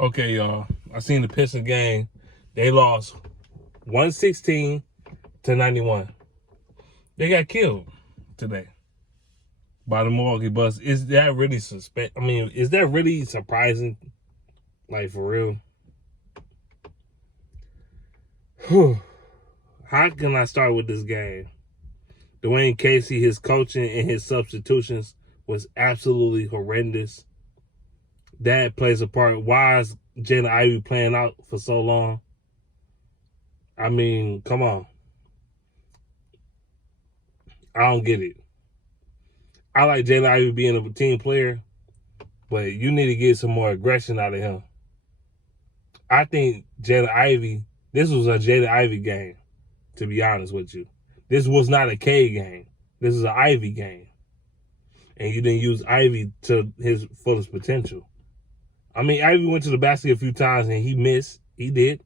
Okay, y'all. I seen the Pistons game. They lost 116-91. They got killed today by the Milwaukee Bucks. Is that really is that really surprising? Like, for real? Whew. How can I start with this game? Dwayne Casey, his coaching and his substitutions was absolutely horrendous. That plays a part. Why is Jalen Ivey playing out for so long? I mean, come on. I don't get it. I like Jalen Ivey being a team player, but you need to get some more aggression out of him. I think Jalen Ivey, this was a Jalen Ivey game, to be honest with you. This was not a K game. This is an Ivey game. And you didn't use Ivey to his fullest potential. I mean, Ivey went to the basket a few times and he missed. He did.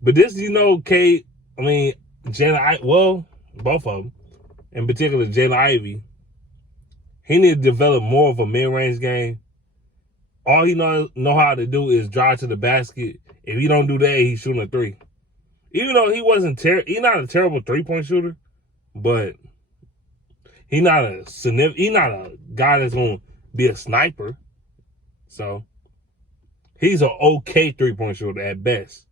But this, both of them, in particular Jalen Ivey, he need to develop more of a mid-range game. All he know how to do is drive to the basket. If he don't do that, he's shooting a three. Even though he's not a terrible three-point shooter, but he's not a guy that's going to be a sniper. So he's an okay three-point shooter at best.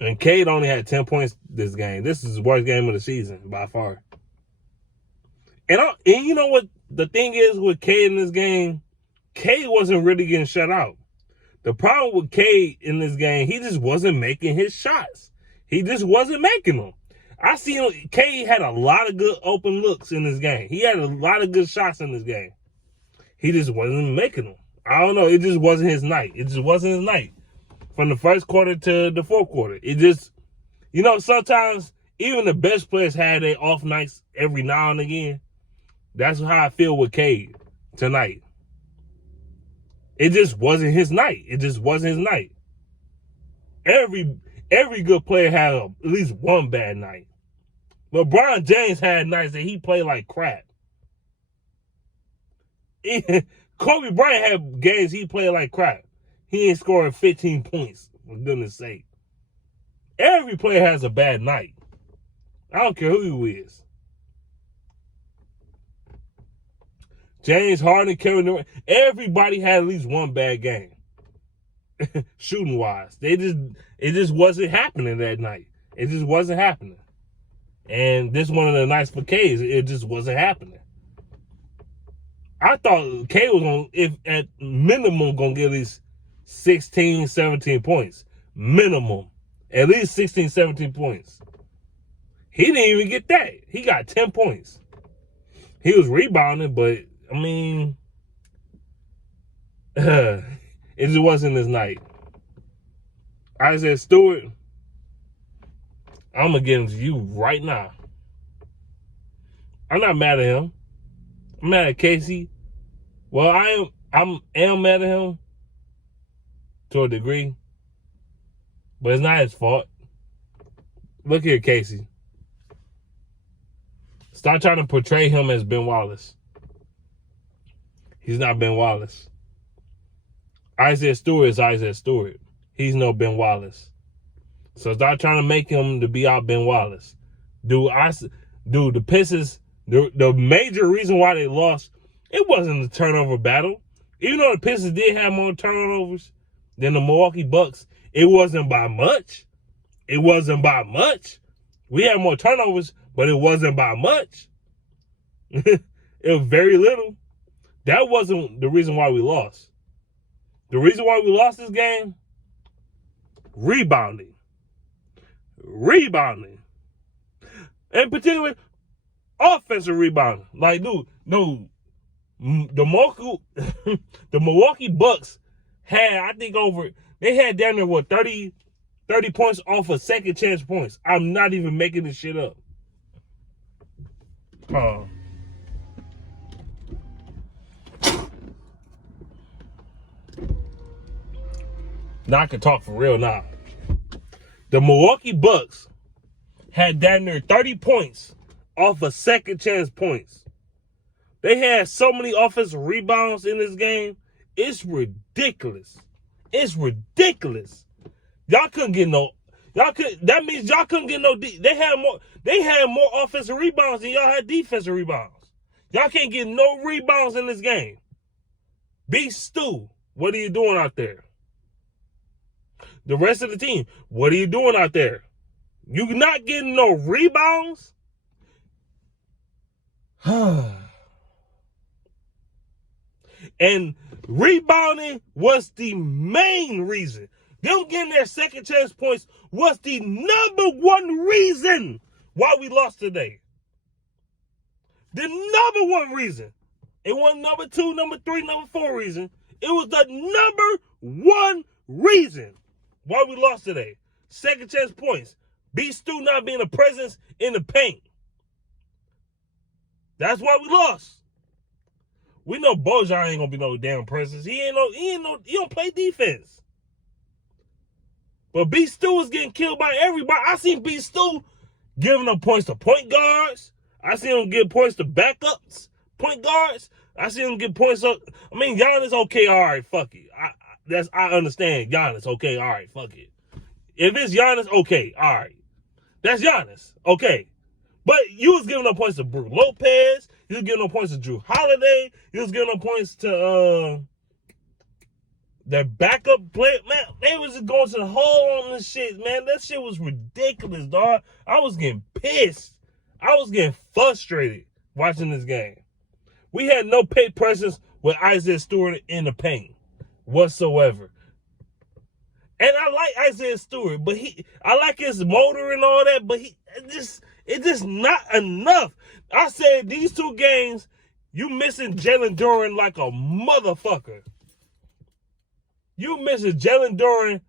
And Cade only had 10 points this game. This is the worst game of the season by far. And you know what the thing is with Cade in this game? Cade wasn't really getting shut out. The problem with Cade in this game, he just wasn't making his shots. He just wasn't making them. I seen Cade had a lot of good open looks in this game. He had a lot of good shots in this game. He just wasn't making them. I don't know. It just wasn't his night. It just wasn't his night. From the first quarter to the fourth quarter. It just, sometimes even the best players have their off nights every now and again. That's how I feel with Cade tonight. It just wasn't his night. It just wasn't his night. Every good player had at least one bad night. LeBron James had nights that he played like crap. Kobe Bryant had games he played like crap. He ain't scoring 15 points, for goodness sake. Every player has a bad night. I don't care who he is. James Harden, Kevin Durant, everybody had at least one bad game. Shooting wise. It just wasn't happening that night. It just wasn't happening. And this one of the nights for Cade, it just wasn't happening. I thought Cade was going, if at minimum, going to get at least 16, 17 points. Minimum. At least 16, 17 points. He didn't even get that. He got 10 points. He was rebounding, but, it just wasn't his night. Isaiah Stewart, I'm going to get him to you right now. I'm not mad at him. I'm mad at Casey. Well, I am mad at him to a degree, but it's not his fault. Look here, Casey. Stop trying to portray him as Ben Wallace. He's not Ben Wallace. Isaiah Stewart is Isaiah Stewart. He's no Ben Wallace. So stop trying to make him to be out Ben Wallace. The Pistons, the major reason why they lost, it wasn't a turnover battle. Even though the Pistons did have more turnovers than the Milwaukee Bucks, it wasn't by much. It wasn't by much. We had more turnovers, but it wasn't by much. It was very little. That wasn't the reason why we lost. The reason why we lost this game, rebounding. In particular, offensive rebounding. Like, dude, the Milwaukee Bucks had, I think, they had down there, 30 points off of second chance points. I'm not even making this shit up. Now I can talk for real now. The Milwaukee Bucks had down there 30 points off of second chance points. They had so many offensive rebounds in this game. It's ridiculous. It's ridiculous. Y'all couldn't get no. That means y'all couldn't get no. They had more offensive rebounds than y'all had defensive rebounds. Y'all can't get no rebounds in this game. B. Stu, what are you doing out there? The rest of the team, what are you doing out there? You not getting no rebounds? And rebounding was the main reason. Them getting their second chance points was the number one reason why we lost today. The number one reason. It wasn't number 2, number 3, number 4 reason. It was the number one reason why we lost today. Second chance points. B. Stu not being a presence in the paint. That's why we lost. We know Bojan ain't gonna be no damn presence. He don't play defense. But B. Stu was getting killed by everybody. I seen B. Stu giving up points to point guards. I seen him give points to backups, point guards. I seen him give points up. I mean, Giannis, okay, all right, fuck it. I understand. Giannis, okay, all right, fuck it. If it's Giannis, okay, all right. That's Giannis, okay. But you was giving up points to Brook Lopez. You was giving up points to Drew Holiday. You was giving up points to their backup player. Man, they was just going to the hole on this shit, man. That shit was ridiculous, dog. I was getting pissed. I was getting frustrated watching this game. We had no paint presence with Isaiah Stewart in the paint whatsoever. And I like Isaiah Stewart, but I like his motor and all that, but it's just not enough. I said these 2 games, you missing Jalen Duren like a motherfucker. You missing Jalen Duren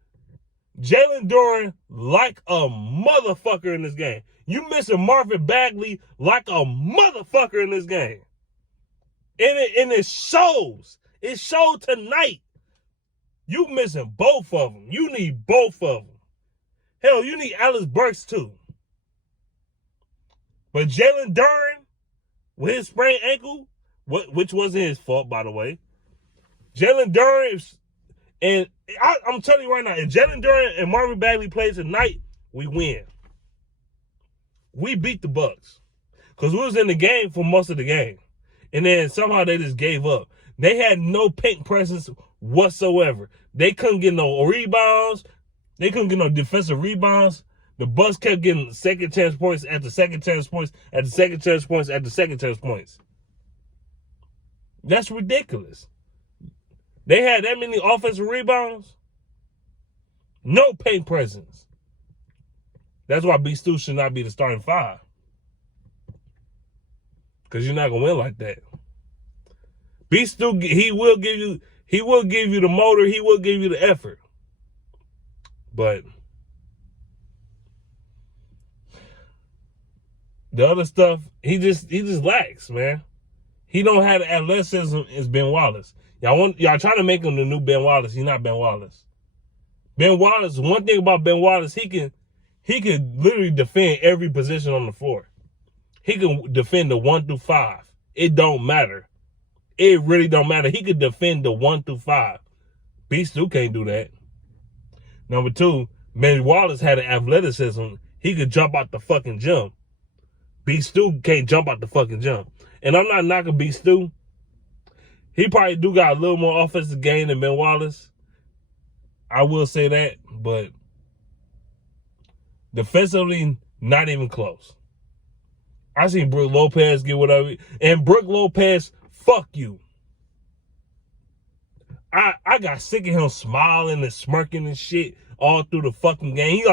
like a motherfucker in this game. You missing Marvin Bagley like a motherfucker in this game. And it shows. It showed tonight. You missing both of them. You need both of them. Hell, you need Alex Burks too. But Jalen Duren, with his sprained ankle, which wasn't his fault, by the way. Jalen Duren, and I'm telling you right now, if Jalen Duren and Marvin Bagley play tonight, we win. We beat the Bucks. Because we was in the game for most of the game. And then somehow they just gave up. They had no paint presence whatsoever. They couldn't get no rebounds. They couldn't get no defensive rebounds. The Bucks kept getting second chance points after second chance points after second chance points after second chance points. That's ridiculous. They had that many offensive rebounds. No paint presence. That's why B. Stu should not be the starting 5. Because you're not gonna win like that. B. Stu, he will give you the motor, he will give you the effort. But the other stuff, he just lacks, man. He don't have the athleticism as Ben Wallace. Y'all trying to make him the new Ben Wallace. He's not Ben Wallace. Ben Wallace, one thing about Ben Wallace, he can literally defend every position on the floor. He can defend the 1 through 5. It don't matter. It really don't matter. He could defend the 1 through 5. B. Stu can't do that. Number 2, Ben Wallace had an athleticism. He could jump out the fucking gym. B. Stu can't jump out the fucking gym. And I'm not knocking B. Stu. He probably do got a little more offensive game than Ben Wallace. I will say that, but defensively, not even close. I seen Brook Lopez get whatever. And Brook Lopez, fuck you. I got sick of him smiling and smirking and shit all through the fucking game.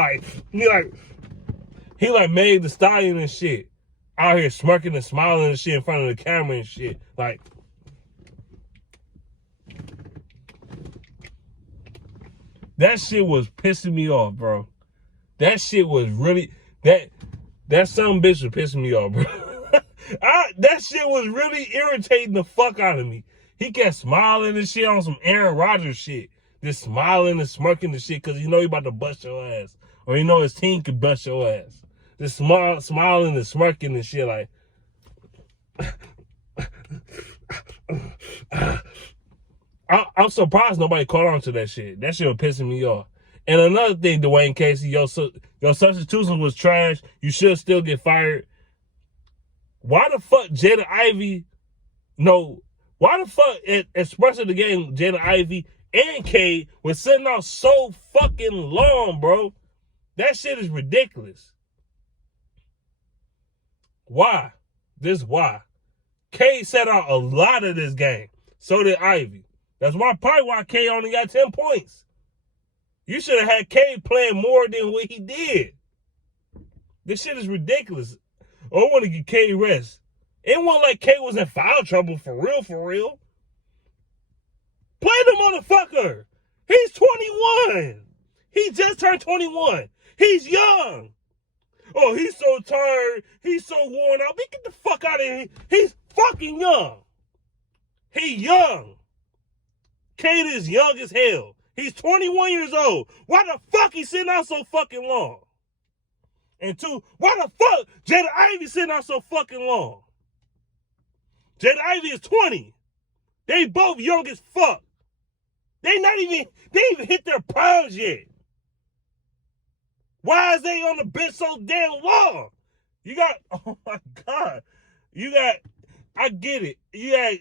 He like Meg the Stallion and shit. Out here smirking and smiling and shit in front of the camera and shit. Like, that shit was pissing me off, bro. That shit was really, that some bitch was pissing me off, bro. That shit was really irritating the fuck out of me. He kept smiling and shit on some Aaron Rodgers shit. Just smiling and smirking and shit because you know he about to bust your ass. Or you know his team could bust your ass. Just smiling and smirking and shit like. I'm surprised nobody caught on to that shit. That shit was pissing me off. And another thing, Dwayne Casey, your substitution was trash. You should still get fired. Why the fuck Jada Ivey? No, why the fuck at Express of the Game, Jada Ivey and Cade was sitting out so fucking long, bro? That shit is ridiculous. Why? Why? Cade set out a lot of this game. So did Ivy. That's probably why Cade only got 10 points. You should have had Cade playing more than what he did. This shit is ridiculous. I want to get Cade rest. It wasn't like Cade was in foul trouble for real, for real. Play the motherfucker. He's 21. He just turned 21. He's young. Oh, he's so tired. He's so worn out. Get the fuck out of here. He's fucking young. He young. Cade is young as hell. He's 21 years old. Why the fuck he sitting out so fucking long? And two, why the fuck Jada Ivey sitting out so fucking long? Jada Ivey is 20. They both young as fuck. They ain't even hit their primes yet. Why is they on the bench so damn long? Oh my God. I get it. You got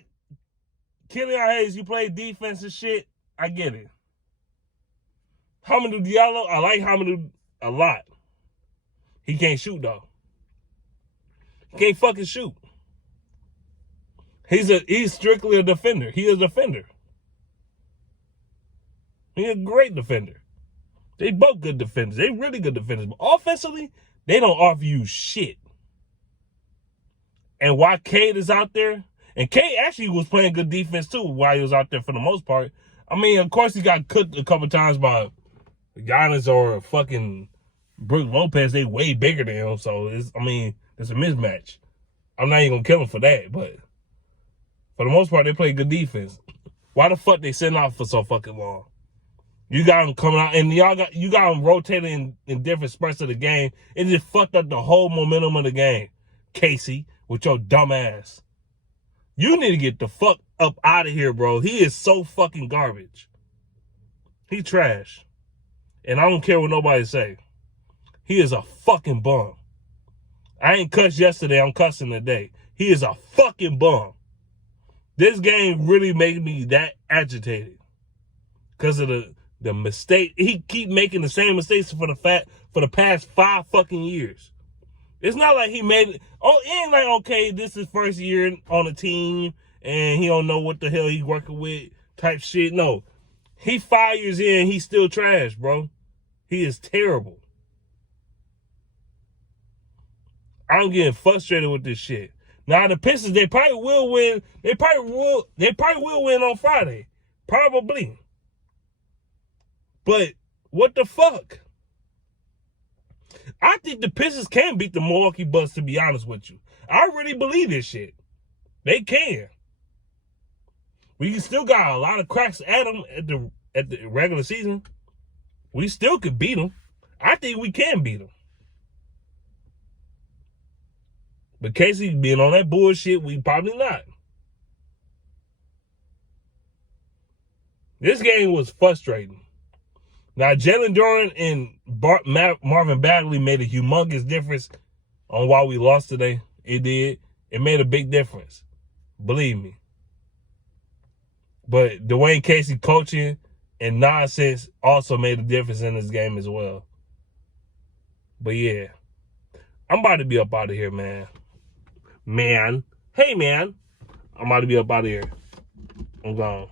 Killian Hayes, you play defense and shit. I get it. Hamidou Diallo, I like Hamidou a lot. He can't shoot though. He can't fucking shoot. He's strictly a defender. He is a defender. He's a great defender. They both good defenders. They really good defenders. But offensively, they don't offer you shit. And why Cade is out there, and Cade actually was playing good defense too while he was out there for the most part. I mean, of course, he got cooked a couple times by Giannis or fucking Brook Lopez. They way bigger than him, so it's a mismatch. I'm not even gonna kill him for that, but for the most part, they play good defense. Why the fuck they sitting out for so fucking long? You got them coming out, and you got them rotating in different spots of the game. It just fucked up the whole momentum of the game. Casey, with your dumb ass. You need to get the fuck up out of here, bro. He is so fucking garbage. He trash. And I don't care what nobody say. He is a fucking bum. I ain't cussed yesterday. I'm cussing today. He is a fucking bum. This game really made me that agitated. Because of the mistake. He keep making the same mistakes for the past 5 fucking years. It's not like he made it. Oh, it ain't like, okay, this is first year on the team and he don't know what the hell he's working with type shit. No. He 5 years in, he's still trash, bro. He is terrible. I'm getting frustrated with this shit. Now the Pistons, they probably will win. They probably will win on Friday. Probably. But what the fuck? I think the Pistons can beat the Milwaukee Bucks, to be honest with you. I really believe this shit. They can. We still got a lot of cracks at them at the regular season. We still could beat them. I think we can beat them. But Casey being on that bullshit, we probably not. This game was frustrating. Now, Jalen Duren and Marvin Bagley made a humongous difference on why we lost today. It did. It made a big difference. Believe me. But Dwayne Casey coaching and nonsense also made a difference in this game as well. But yeah. I'm about to be up out of here, man. Hey, man. I'm about to be up out of here. I'm gone.